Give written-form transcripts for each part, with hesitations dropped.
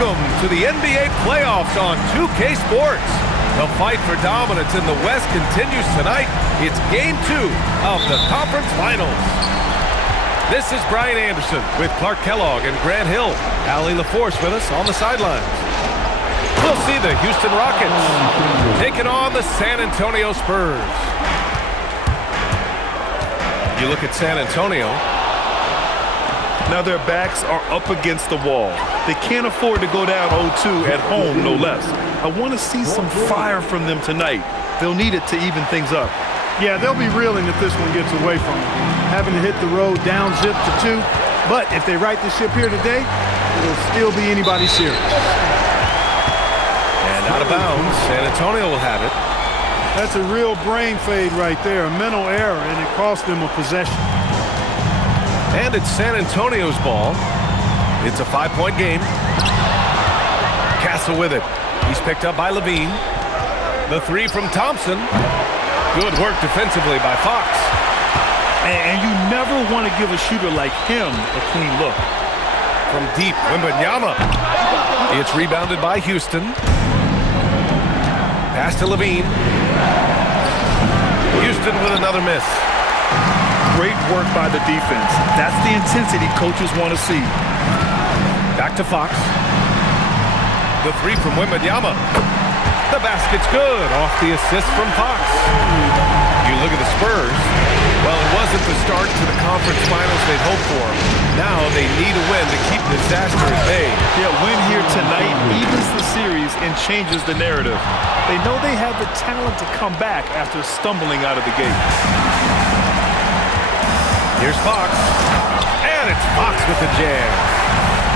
Welcome to the NBA playoffs on 2K Sports. The fight for dominance in the West continues tonight. It's Game 2 of the Conference Finals. This is Brian Anderson with Clark Kellogg and Grant Hill. Allie LaForce with us on the sidelines. We'll see the Houston Rockets taking on the San Antonio Spurs. You look at San Antonio. Now their backs are up against the wall. They can't afford to go down 0-2 at home, no less. I want to see some fire from them tonight. They'll need it to even things up. Yeah, they'll be reeling if this one gets away from them. Having to hit the road down zip to 2. But if they right the ship here today, it'll still be anybody's series. And out of bounds, San Antonio will have it. That's a real brain fade right there, a mental error, and it cost them a possession. And it's San Antonio's ball. It's a 5-point game. Castle with it. He's picked up by Levine. The three from Thompson. Good work defensively by Fox. And you never want to give a shooter like him a clean look. From deep, Wembanyama. It's rebounded by Houston. Pass to Levine. Houston with another miss. Great work by the defense. That's the intensity coaches want to see. Back to Fox. The three from Wembanyama. The basket's good off the assist from Fox. You look at the Spurs. Well, it wasn't the start to the conference finals they'd hoped for. Now they need a win to keep disaster at bay. Yeah, win here tonight evens the series and changes the narrative. They know they have the talent to come back after stumbling out of the gate. Here's Fox. And it's Fox with the jam.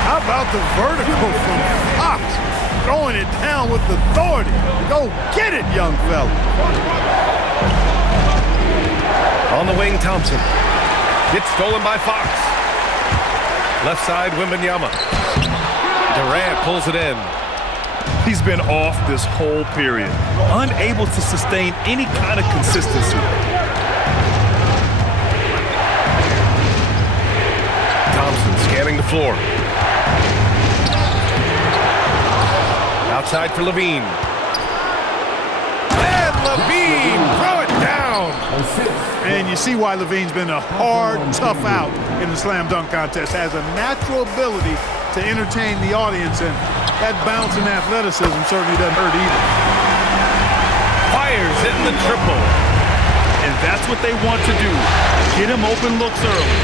How about the vertical from Fox? Throwing it down with authority. Go get it, young fella. On the wing, Thompson. It's stolen by Fox. Left side, Wembanyama. Durant pulls it in. He's been off this whole period, unable to sustain any kind of consistency. Thompson scanning the floor. Outside for Levine. And Levine, throw it down. And you see why Levine's been a hard, tough out in the slam dunk contest. Has a natural ability to entertain the audience, and that bounce and athleticism certainly doesn't hurt either. Fires in the triple. And that's what they want to do. Get him open looks early.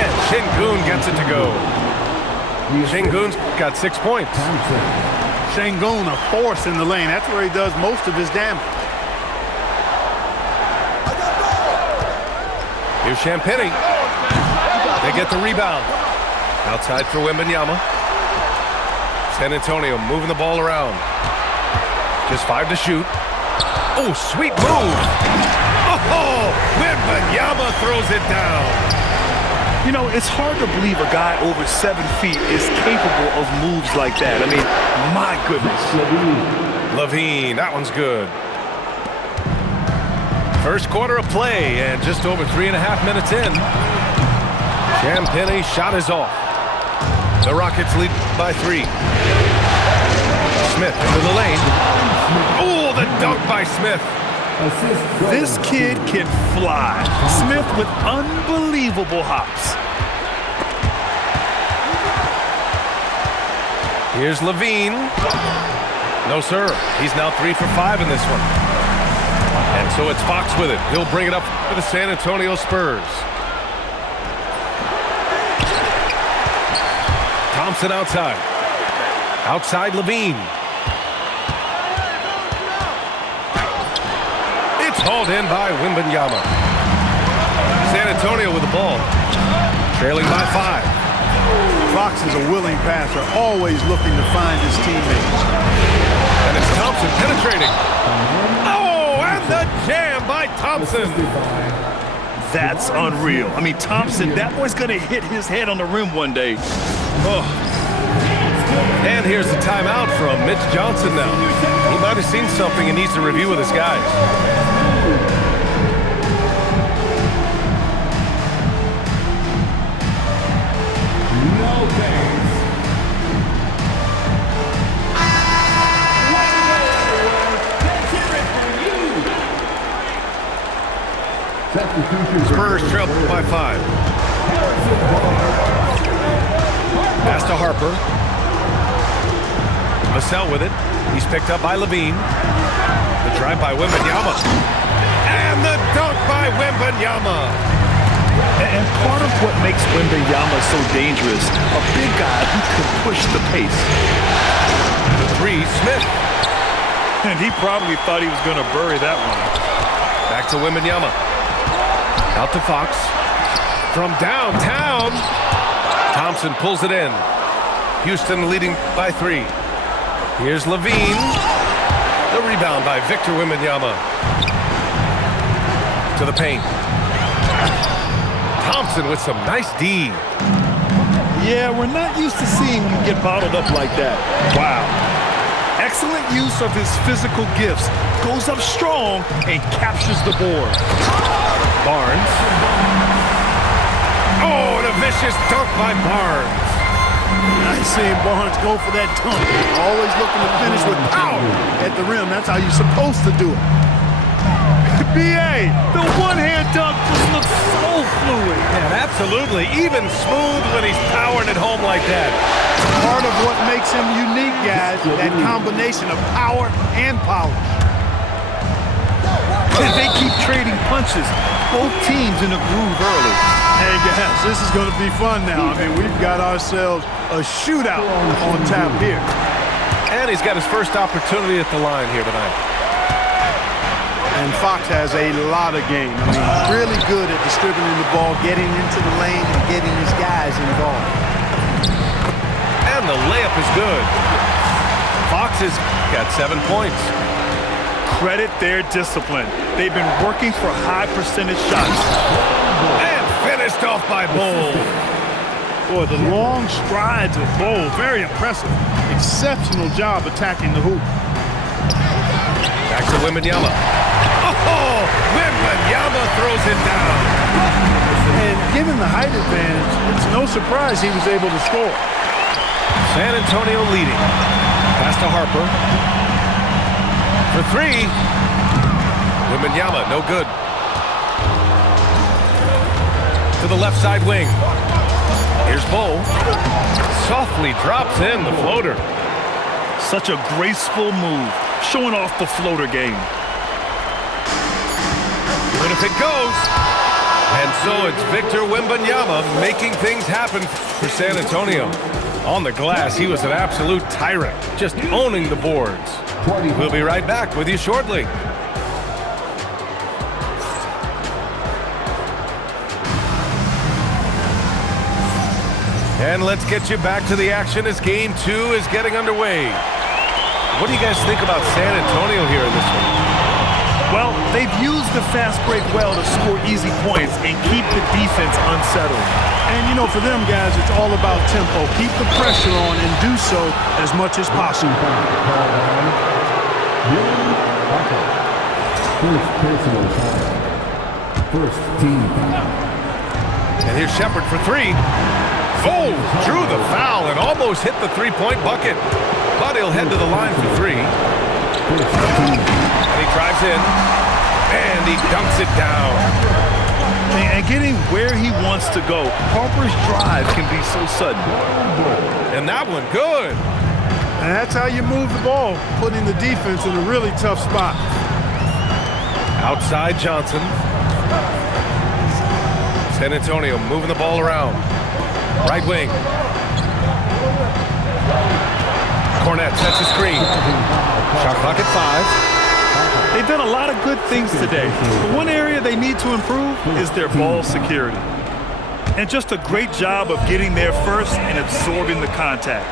And Şengün gets it to go. Şengün's got 6 points. Şengün, a force in the lane. That's where he does most of his damage. Here's Champagny. They get the rebound. Outside for Wembanyama. San Antonio moving the ball around. Just 5 to shoot. Oh, sweet move. Oh, Wembanyama throws it down. You know, it's hard to believe a guy over 7 feet is capable of moves like that. I mean, my goodness. Levine, that one's good. First quarter of play and just over 3.5 minutes in. Champagny shot is off. The Rockets lead by 3. Smith into the lane. Oh, the dunk by Smith. This kid can fly. Smith with unbelievable hops. Here's Levine. No, sir. He's now 3 for 5 in this one. And so it's Fox with it. He'll bring it up for the San Antonio Spurs. Thompson outside. Outside Levine. It's hauled in by Wembanyama. San Antonio with the ball. Trailing by 5. Fox is a willing passer, always looking to find his teammates. And it's Thompson penetrating. Oh, and the jam by Thompson. That's unreal. I mean, Thompson, that boy's going to hit his head on the rim one day. Oh. And here's the timeout from Mitch Johnson now. He might have seen something and needs to review with his guys. No thanks. Spurs trail by 5. Pass to Harper. Vassell with it. He's picked up by Levine. The drive by Wembanyama. And the dunk by Wembanyama. And part of what makes Wembanyama so dangerous, a big guy who can push the pace. The 3, Smith. And he probably thought he was going to bury that one. Back to Wembanyama. Out to Fox. From downtown. Thompson pulls it in. Houston leading by 3. Here's Levine. The rebound by Victor Wembanyama. To the paint. Thompson with some nice D. Yeah, we're not used to seeing him get bottled up like that. Wow. Excellent use of his physical gifts. Goes up strong and captures the board. Barnes. Oh, and a vicious dunk by Barnes. Nice seeing Barnes go for that dunk. Always looking to finish with power at the rim. That's how you're supposed to do it. B.A., the one-hand dunk just looks so fluid. Yeah, absolutely. Even smooth when he's powering it home like that. Part of what makes him unique, guys, that combination of power and polish. And they keep trading punches. Both teams in a groove early. Hey, guys, this is going to be fun now. I mean, we've got ourselves a shootout on tap here. And he's got his first opportunity at the line here tonight. And Fox has a lot of game. I mean, he's really good at distributing the ball, getting into the lane, and getting his guys involved. And the layup is good. Fox has got 7 points. Credit their discipline. They've been working for high percentage shots. And finished off by Bull. Boy, the long strides of Bull, very impressive. Exceptional job attacking the hoop. Back to Wembanyama. Oh, Wembanyama throws it down. And given the height advantage, it's no surprise he was able to score. San Antonio leading. Pass to Harper. For 3. Wembanyama, no good. To the left side wing. Here's Bull. Softly drops in the floater. Such a graceful move, showing off the floater game. But if it goes, and so it's Victor Wembanyama making things happen for San Antonio. On the glass, he was an absolute tyrant, just owning the boards. We'll be right back with you shortly. And let's get you back to the action as Game 2 is getting underway. What do you guys think about San Antonio here in this one? Well, they've used the fast break well to score easy points and keep the defense unsettled. And, you know, for them guys, it's all about tempo. Keep the pressure on and do so as much as possible. First team. And here's Shepard for 3. Oh, drew the foul and almost hit the three-point bucket. But he'll head to the line for 3. And he drives in, and he dunks it down. And getting where he wants to go, Harper's drive can be so sudden. And that one, good. And that's how you move the ball, putting the defense in a really tough spot. Outside Johnson. San Antonio moving the ball around. Right wing. Cornette sets a screen. Shot clock at 5. They've done a lot of good things today. But one area they need to improve is their ball security. And just a great job of getting there first and absorbing the contact.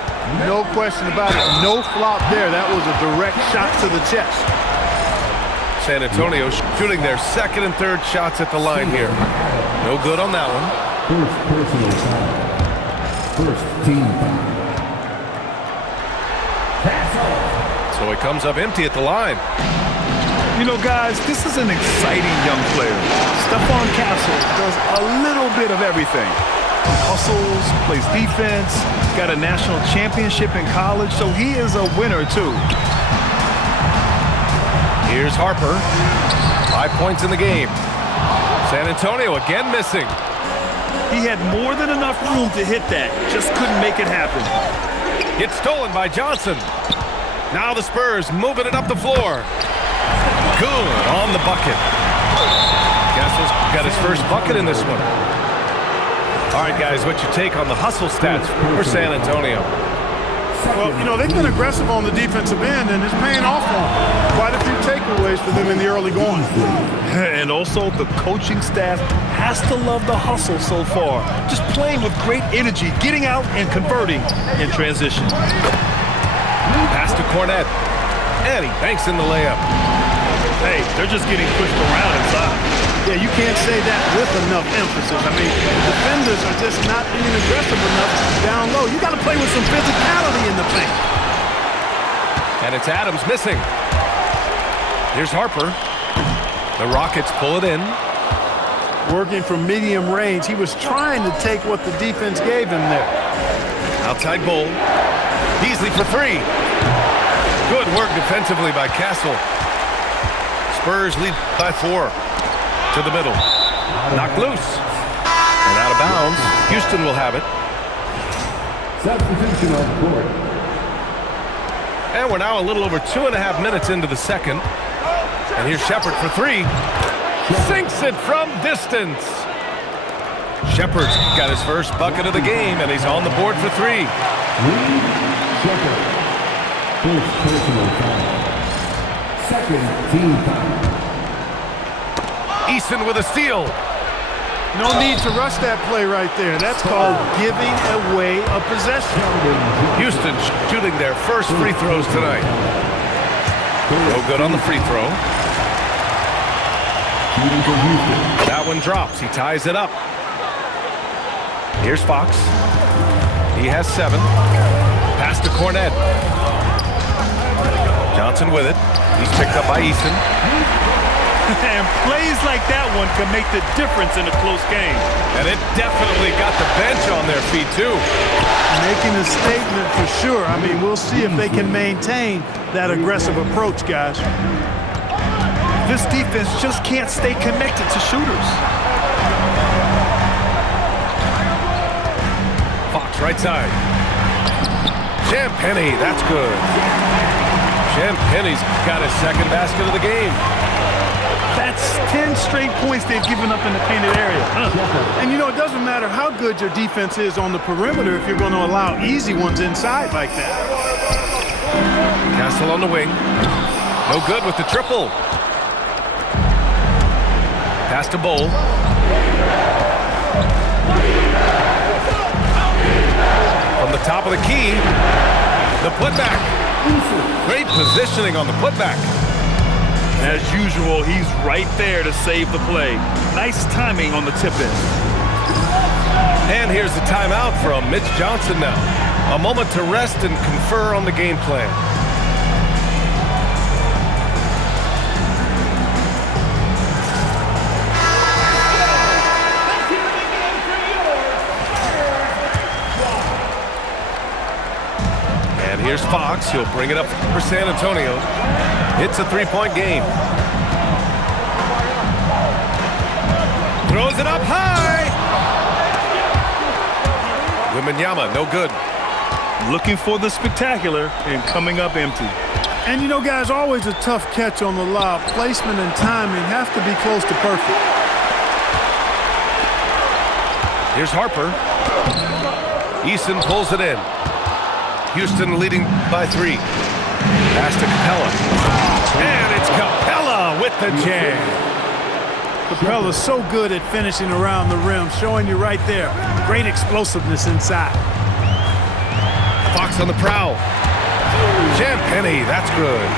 No question about it. No flop there. That was a direct shot to the chest. San Antonio shooting their second and third shots at the line here. No good on that one. First personal foul. First team foul. So he comes up empty at the line. You know, guys, this is an exciting young player. Stephon Castle does a little bit of everything. Hustles, plays defense, got a national championship in college, so he is a winner, too. Here's Harper. 5 points in the game. San Antonio again missing. He had more than enough room to hit that. Just couldn't make it happen. It's stolen by Johnson. Now the Spurs moving it up the floor. Good on the bucket. Castle's got his first bucket in this one. All right, guys, what's your take on the hustle stats for San Antonio? Well, you know, they've been aggressive on the defensive end, and it's paying off for them. Quite a few takeaways for them in the early going. And also, the coaching staff has to love the hustle so far. Just playing with great energy, getting out and converting in transition. Pass to Cornette. And he banks in the layup. Hey, they're just getting pushed around inside. Yeah, you can't say that with enough emphasis. I mean, the defenders are just not being aggressive enough down low. You got to play with some physicality in the paint. And it's Adams missing. Here's Harper. The Rockets pull it in. Working from medium range, he was trying to take what the defense gave him there. Outside Bull. Beasley for three. Good work defensively by Castle. Spurs lead by 4. To the middle. Knocked loose. And out of bounds. Houston will have it. Substitution on court. And we're now a little over 2.5 minutes into the second. And here's Shepard for three. Sinks it from distance. Shepard's got his first bucket of the game, and he's on the board for three. Shepard. First personal foul. Second team foul. Eason with a steal. No need to rush that play right there. That's called giving away a possession. Houston shooting their first free throws tonight. No good on the free throw. That one drops. He ties it up. Here's Fox. He has 7. Pass to Cornette. Johnson with it. He's picked up by Eason. And plays like that one can make the difference in a close game. And it definitely got the bench on their feet, too. Making a statement for sure. I mean, we'll see if they can maintain that aggressive approach, guys. This defense just can't stay connected to shooters. Fox right side. Champagnie, that's good. Champagnie's got his second basket of the game. That's 10 straight points they've given up in the painted area. And, you know, it doesn't matter how good your defense is on the perimeter if you're going to allow easy ones inside like that. Castle on the wing. No good with the triple. Pass to Bull. From the top of the key, the putback. Great positioning on the putback. As usual, he's right there to save the play. Nice timing on the tip-in. And here's the timeout from Mitch Johnson now. A moment to rest and confer on the game plan. And here's Fox. He'll bring it up for San Antonio. It's a three-point game. Throws it up high. Wembanyama, no good. Looking for the spectacular and coming up empty. And, you know, guys, always a tough catch on the lob. Placement and timing have to be close to perfect. Here's Harper. Eason pulls it in. Houston leading by 3. Pass to Capella. And it's Capella with the jam. Capella's so good at finishing around the rim, showing you right there. Great explosiveness inside. Fox on the prowl. Champagnie, that's good.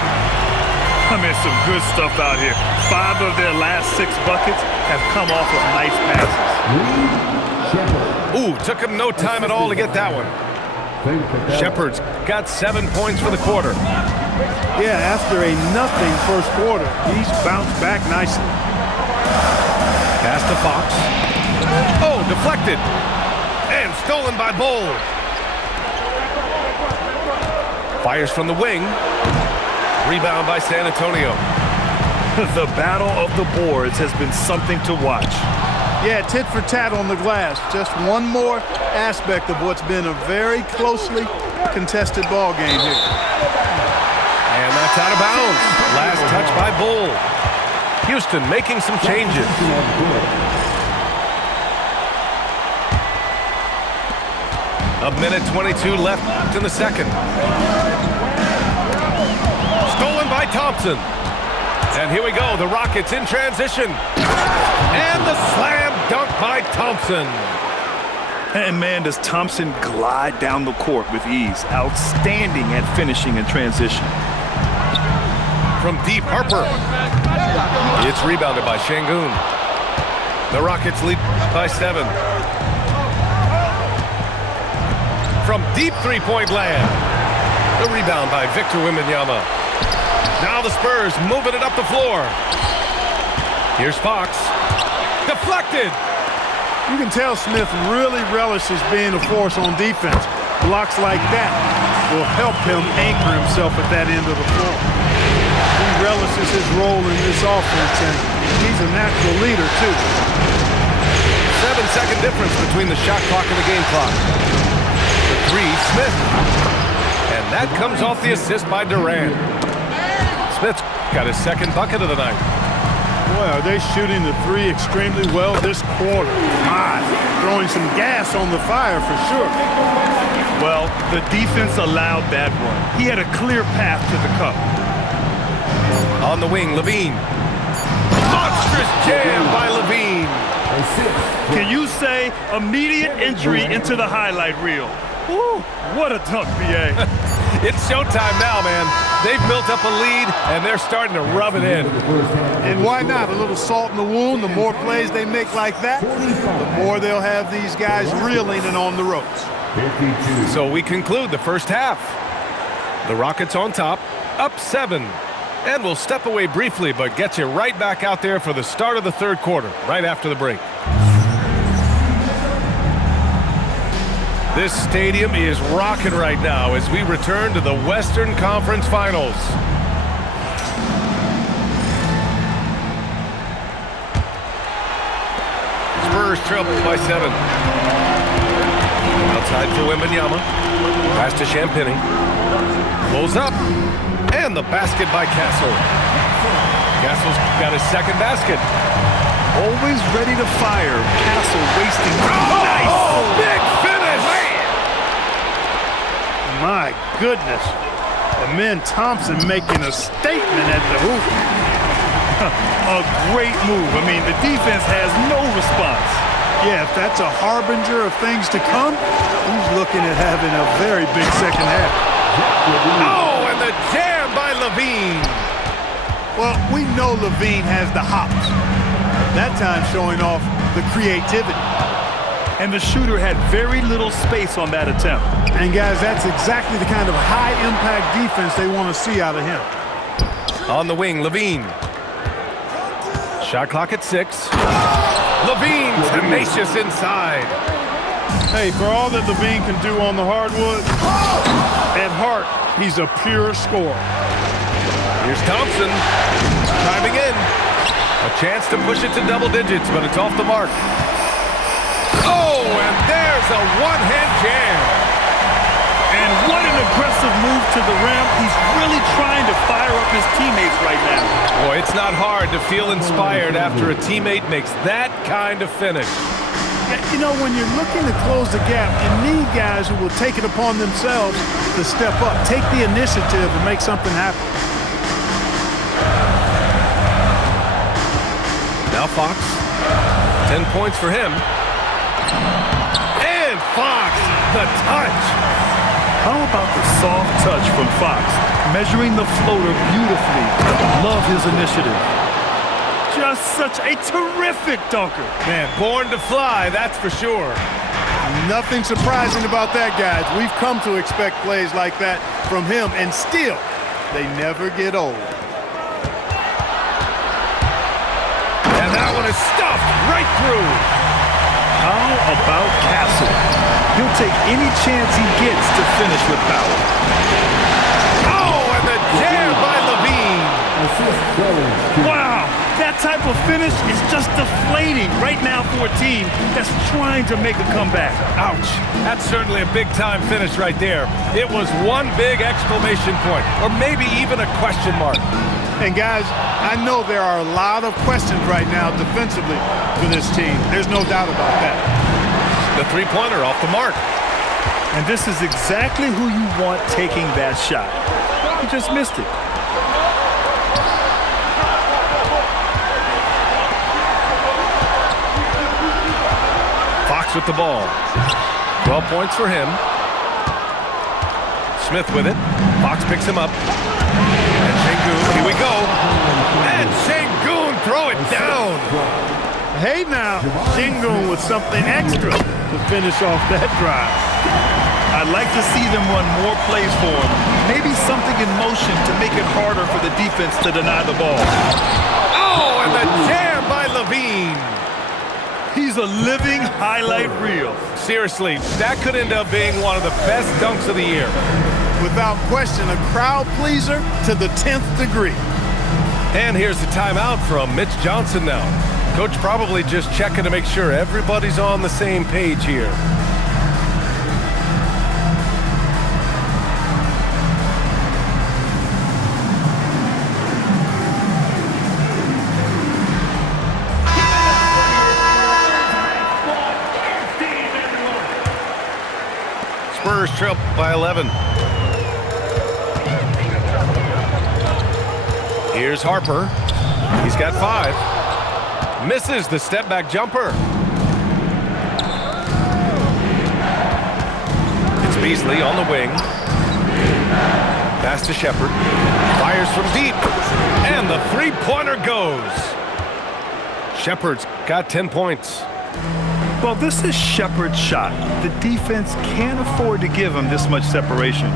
I mean, some good stuff out here. 5 of their last 6 buckets have come off of nice passes. Ooh, took him no time at all to get that one. Shepard's got 7 points for the quarter. Yeah, after a nothing first quarter, he's bounced back nicely. Pass to Fox. Oh, deflected. And stolen by Bull. Fires from the wing. Rebound by San Antonio. The battle of the boards has been something to watch. Yeah, tit for tat on the glass. Just one more aspect of what's been a very closely contested ball game here. And that's out of bounds. Last touch by Bull. Houston making some changes. A minute 22 left in the second. Stolen by Thompson. And here we go, the Rockets in transition. And the slam dunk by Thompson. And man, does Thompson glide down the court with ease. Outstanding at finishing in transition. From deep, Harper. It's rebounded by Şengün. The Rockets lead by 7. From deep three-point land. The rebound by Victor Wembanyama. Now the Spurs moving it up the floor. Here's Fox. Deflected. You can tell Smith really relishes being a force on defense. Blocks like that will help him anchor himself at that end of the floor. He relishes his role in this offense, and he's a natural leader, too. 7-second difference between the shot clock and the game clock. The three, Smith. And that comes off the assist by Durant. Smith's got his second bucket of the night. Boy, are they shooting the three extremely well this quarter. My, throwing some gas on the fire for sure. Well, the defense allowed that run. He had a clear path to the cup. On the wing, Levine. Monstrous jam by Levine. Can you say immediate entry into the highlight reel? Woo, what a dunk, B.A. It's showtime now, man. They've built up a lead, and they're starting to rub it in. And why not? A little salt in the wound. The more plays they make like that, the more they'll have these guys reeling and on the ropes. So we conclude the first half. The Rockets on top, up 7. And we'll step away briefly, but get you right back out there for the start of the third quarter, right after the break. This stadium is rocking right now as we return to the Western Conference Finals. Spurs trail by 7. Outside for Wembanyama. Pass to Champagny. Pulls up. And the basket by Castle. Castle's got his second basket. Always ready to fire. Castle wasting. Nice! Big finish! My goodness. Amen Thompson making a statement at the hoop. A great move. I mean, the defense has no response. Yeah, if that's a harbinger of things to come, he's looking at having a very big second half. Oh, and the jam by Levine. Well, we know Levine has the hops. That time showing off the creativity. And the shooter had very little space on that attempt. And guys, that's exactly the kind of high-impact defense they want to see out of him. On the wing, Levine. Shot clock at 6. Levine, tenacious inside. Hey, for all that Levine can do on the hardwood, at heart, he's a pure scorer. Here's Thompson, driving in. A chance to push it to double digits, but it's off the mark. Oh, and there's a one-hand jam. And what an aggressive move to the rim. He's really trying to fire up his teammates right now. Boy, it's not hard to feel inspired after a teammate makes that kind of finish. You know, when you're looking to close the gap, you need guys who will take it upon themselves to step up, take the initiative and make something happen. Now Fox, 10 points for him. And Fox, the touch. How about the soft touch from Fox? Measuring the floater beautifully. Love his initiative. Just such a terrific dunker. Man, born to fly, that's for sure. Nothing surprising about that, guys. We've come to expect plays like that from him, and still, they never get old. And that one is stuffed right through. How about Castle? He'll take any chance he gets to finish with power. Oh, and the jam by Levine. Wow, that type of finish is just deflating right now for a team that's trying to make a comeback. Ouch. That's certainly a big-time finish right there. It was one big exclamation point, or maybe even a question mark. And guys, I know there are a lot of questions right now defensively for this team. There's no doubt about that. The three-pointer off the mark. And this is exactly who you want taking that shot. He just missed it. Fox with the ball. 12 points for him. Smith with it. Fox picks him up. And Sengun, here we go. And Sengun, throw it down. Hey now, Sengun with something extra to finish off that drive. I'd like to see them run more plays for him. Maybe something in motion to make it harder for the defense to deny the ball. Oh, and the jam by Levine. He's a living highlight reel. Seriously, that could end up being one of the best dunks of the year. Without question, a crowd pleaser to the 10th degree. And here's the timeout from Mitch Johnson now. Coach probably just checking to make sure everybody's on the same page here. Spurs trail by 11. Here's Harper. He's got 5. Misses the step-back jumper. It's Beasley on the wing. Pass to Shepherd. Fires from deep. And the three-pointer goes. Shepherd's got 10 points. Well, this is Shepherd's shot. The defense can't afford to give him this much separation.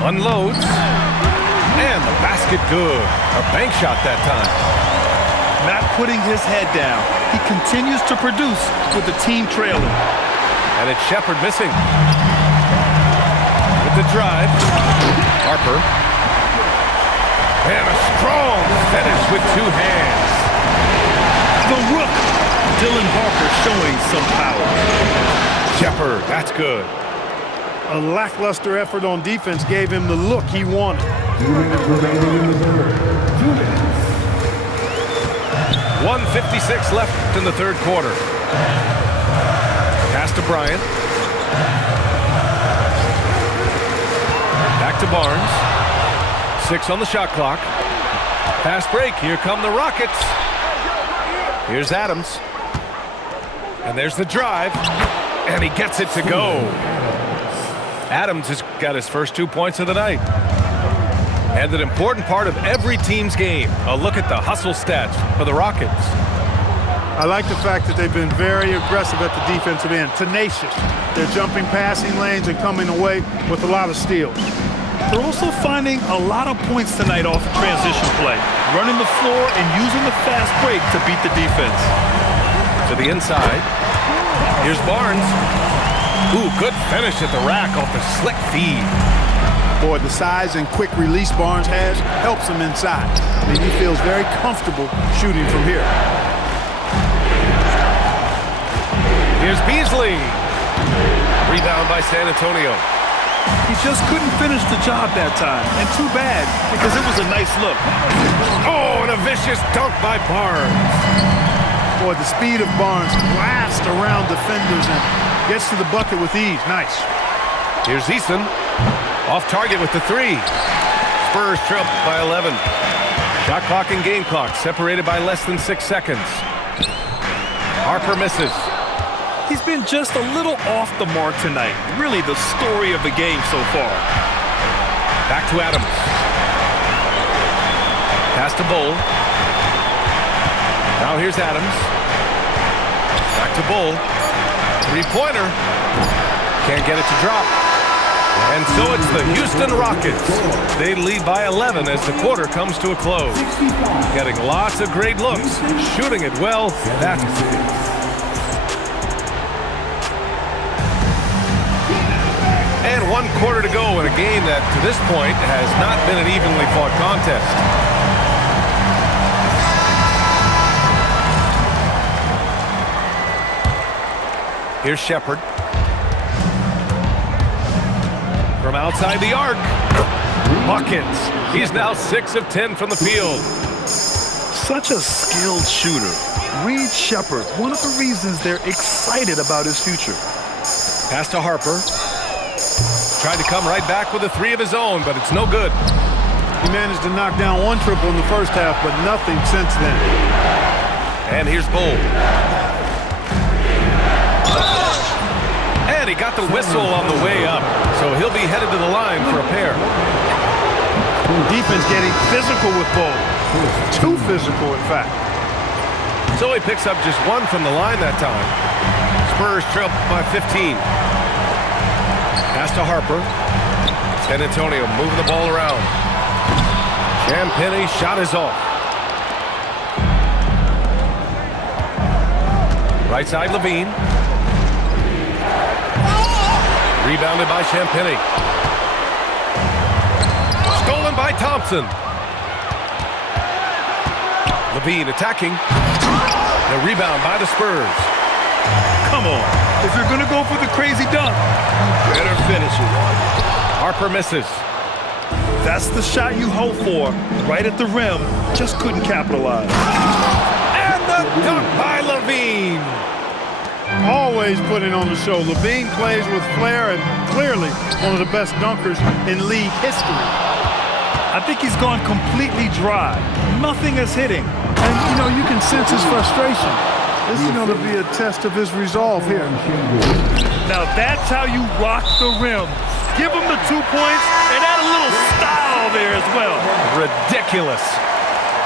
Unloads. And the basket good. A bank shot that time. Not putting his head down. He continues to produce with the team trailing. And it's Shepherd missing. With the drive. Harper. And a strong finish with 2 hands. The rook. Dylan Harper showing some power. Shepherd, that's good. A lackluster effort on defense gave him the look he wanted. 2 minutes remaining in the third. 2 minutes. 1:56 left in the third quarter. Pass to Bryant. Back to Barnes. 6 on the shot clock. Fast break. Here come the Rockets. Here's Adams. And there's the drive. And he gets it to go. Adams has got his first 2 points of the night. And an important part of every team's game. A look at the hustle stats for the Rockets. I like the fact that they've been very aggressive at the defensive end, tenacious. They're jumping passing lanes and coming away with a lot of steals. They're also finding a lot of points tonight off transition play, running the floor and using the fast break to beat the defense. To the inside. Here's Barnes. Ooh, good finish at the rack off the slick feed. Boy, the size and quick release Barnes has helps him inside. I mean, he feels very comfortable shooting from here. Here's Beasley. Rebound by San Antonio. He just couldn't finish the job that time, and too bad, because it was a nice look. Oh, and a vicious dunk by Barnes. Boy, the speed of Barnes blasts around defenders and gets to the bucket with ease. Nice. Here's Easton. Off target with the 3. Spurs trail by 11. Shot clock and game clock separated by less than 6 seconds. Harper misses. He's been just a little off the mark tonight. Really the story of the game so far. Back to Adams. Pass to Bull. Now here's Adams. Back to Bull. 3-pointer. Can't get it to drop. And so it's the Houston Rockets. They lead by 11 as the quarter comes to a close. Getting lots of great looks, shooting it well. That's And 1 quarter to go in a game that, to this point, has not been an evenly fought contest. Here's Shepard. From outside the arc. Buckets. He's now 6 of 10 from the field. Such a skilled shooter. Reed Shepard, one of the reasons they're excited about his future. Pass to Harper. Tried to come right back with a 3 of his own, but it's no good. He managed to knock down 1 triple in the first half, but nothing since then. And here's Bull. And he got the whistle on the way up, so he'll be headed to the line for a pair. Defense getting physical with Bull. Too physical, in fact. So he picks up just 1 from the line that time. Spurs trail by 15. Pass to Harper. San Antonio moving the ball around. Champagne's shot is off. Right side, Levine. Rebounded by Champagnie. Stolen by Thompson. Levine attacking. The rebound by the Spurs. Come on. If you're going to go for the crazy dunk, you better finish it. Harper misses. That's the shot you hope for. Right at the rim. Just couldn't capitalize. And the dunk by Levine. Always putting on the show. Levine plays with flair and clearly one of the best dunkers in league history. I think he's gone completely dry. Nothing is hitting. And, you know, you can sense his frustration. This is going to be a test of his resolve here. Now that's how you rock the rim. Give him the 2 points and add a little style there as well. Ridiculous.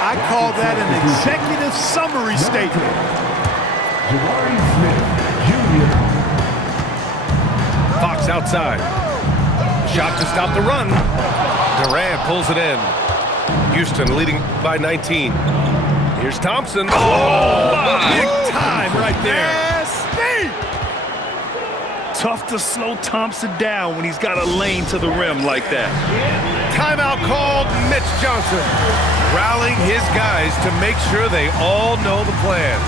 I call that an executive summary statement. Fox outside. Shot to stop the run. Durant pulls it in. Houston leading by 19. Here's Thompson. Oh, big time right there. Tough to slow Thompson down when he's got a lane to the rim like that. Timeout called. Mitch Johnson rallying his guys to make sure they all know the plan.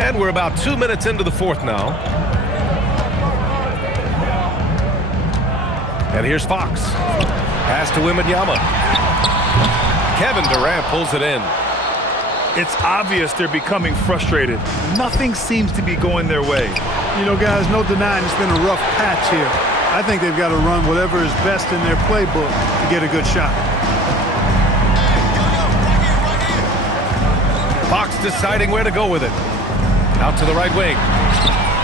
And we're about 2 minutes into the fourth now. And here's Fox. Pass to Wembanyama. Kevin Durant pulls it in. It's obvious they're becoming frustrated. Nothing seems to be going their way. You know, guys, no denying it's been a rough patch here. I think they've got to run whatever is best in their playbook to get a good shot. Fox deciding where to go with it. Out to the right wing.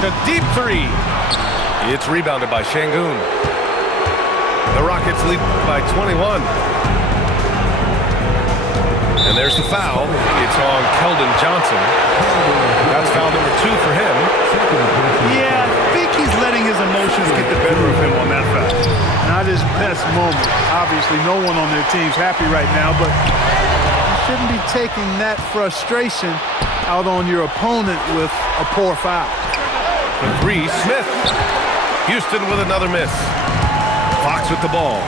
The deep 3. It's rebounded by Şengün. The Rockets lead by 21. And there's the foul. It's on Keldon Johnson. That's foul number 2 for him. Yeah, I think he's letting his emotions get the better of him on that foul. Not his best moment. Obviously, no one on their team's happy right now, but you shouldn't be taking that frustration out on your opponent with a poor foul. For 3, Smith. Houston with another miss. Fox with the ball.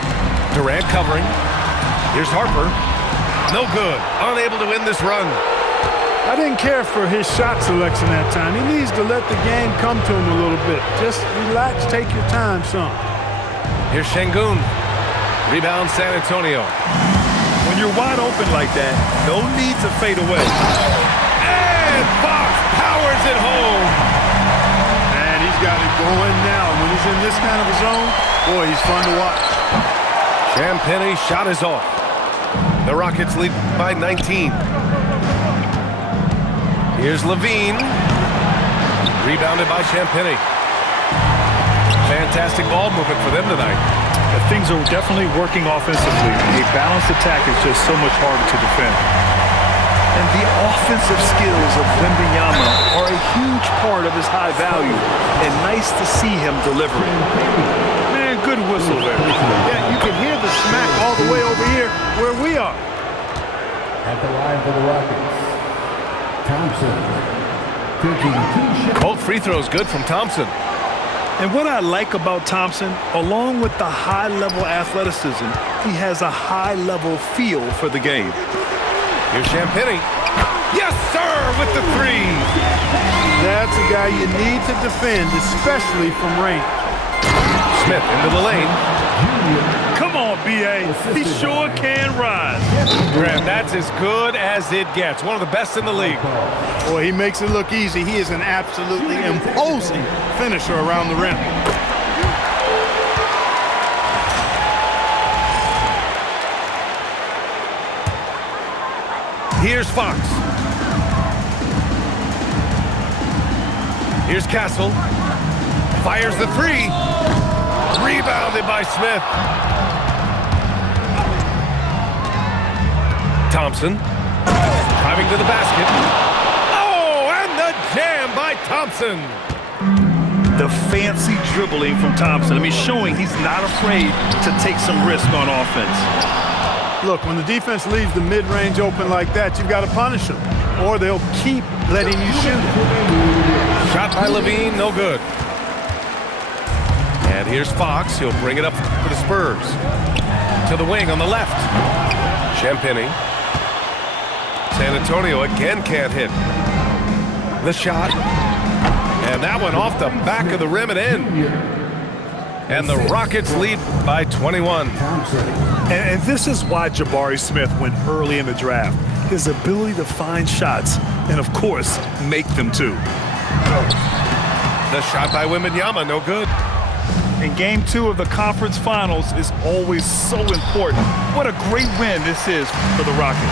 Durant covering. Here's Harper. No good. Unable to win this run. I didn't care for his shot selection that time. He needs to let the game come to him a little bit. Just relax, take your time, son. Here's Şengün. Rebound San Antonio. When you're wide open like that, no need to fade away. And Fox powers it home. And he's got it going now. When he's in this kind of a zone, boy, he's fun to watch. Champagnie's shot is off. The Rockets lead by 19. Here's Levine. Rebounded by Champagnie. Fantastic ball movement for them tonight. Things are definitely working offensively. A balanced attack is just so much harder to defend. And the offensive skills of Wembanyama are a huge part of his high value. And nice to see him delivering. Man, good Good whistle there. Yeah, you can hear the smack all the way over here where we are. At the line for the Rockets, Thompson. Taking 2 shots. Both free throws good from Thompson. And what I like about Thompson, along with the high-level athleticism, he has a high-level feel for the game. Here's Champagnie. Yes, sir, with the three. That's a guy you need to defend, especially from range. Smith into the lane. Come on, B.A. He sure can rise. Graham, that's as good as it gets. One of the best in the league. Boy, he makes it look easy. He is an absolutely imposing finisher around the rim. Here's Fox. Here's Castle. Fires the three. Rebounded by Smith. Thompson. Driving to the basket. Oh, and the jam by Thompson. The fancy dribbling from Thompson. I mean, showing he's not afraid to take some risk on offense. Look, when the defense leaves the mid-range open like that, you've got to punish them, or they'll keep letting you shoot it. Shot by Levine, no good. And here's Fox. He'll bring it up for the Spurs. To the wing on the left. Champagnie. San Antonio again can't hit. The shot. And that one off the back of the rim and in. And the Rockets lead by 21. And this is why Jabari Smith went early in the draft. His ability to find shots and, of course, make them too. The shot by Wembanyama, no good. And Game 2 of the conference finals is always so important. What a great win this is for the Rockets.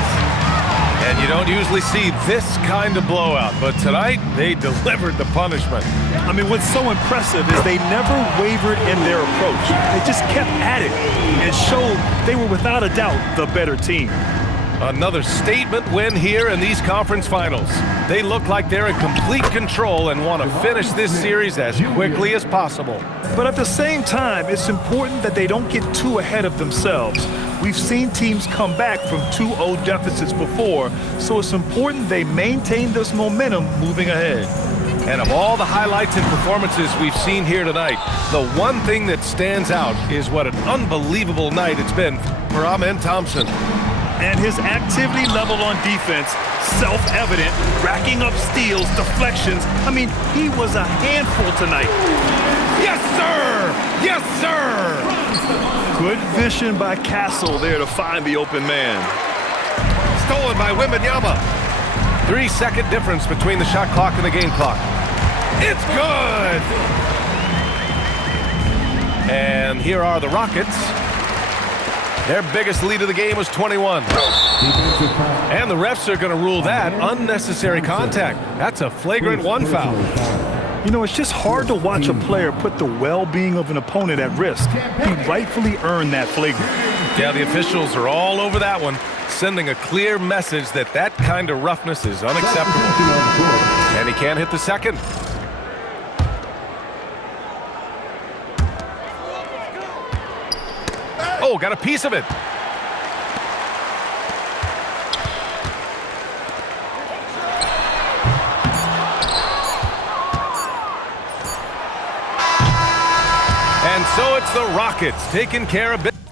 And you don't usually see this kind of blowout, but tonight they delivered the punishment. I mean, what's so impressive is they never wavered in their approach. They just kept at it and showed they were without a doubt the better team. Another statement win here in these conference finals. They look like they're in complete control and want to finish this series as quickly as possible. But at the same time, it's important that they don't get too ahead of themselves. We've seen teams come back from 2-0 deficits before, so it's important they maintain this momentum moving ahead. And of all the highlights and performances we've seen here tonight, the one thing that stands out is what an unbelievable night it's been for Amen Thompson. And his activity level on defense, self-evident, racking up steals, deflections. I mean, he was a handful tonight. Yes, sir! Yes, sir! Good vision by Castle there to find the open man. Stolen by Wembanyama. 3-second difference between the shot clock and the game clock. It's good! And here are the Rockets. Their biggest lead of the game was 21. And the refs are going to rule that unnecessary contact. That's a flagrant 1 foul. You know, it's just hard to watch a player put the well-being of an opponent at risk. He rightfully earned that flagrant. Yeah, the officials are all over that one, sending a clear message that that kind of roughness is unacceptable. And he can't hit the second. Oh, got a piece of it. And so it's the Rockets taking care of business.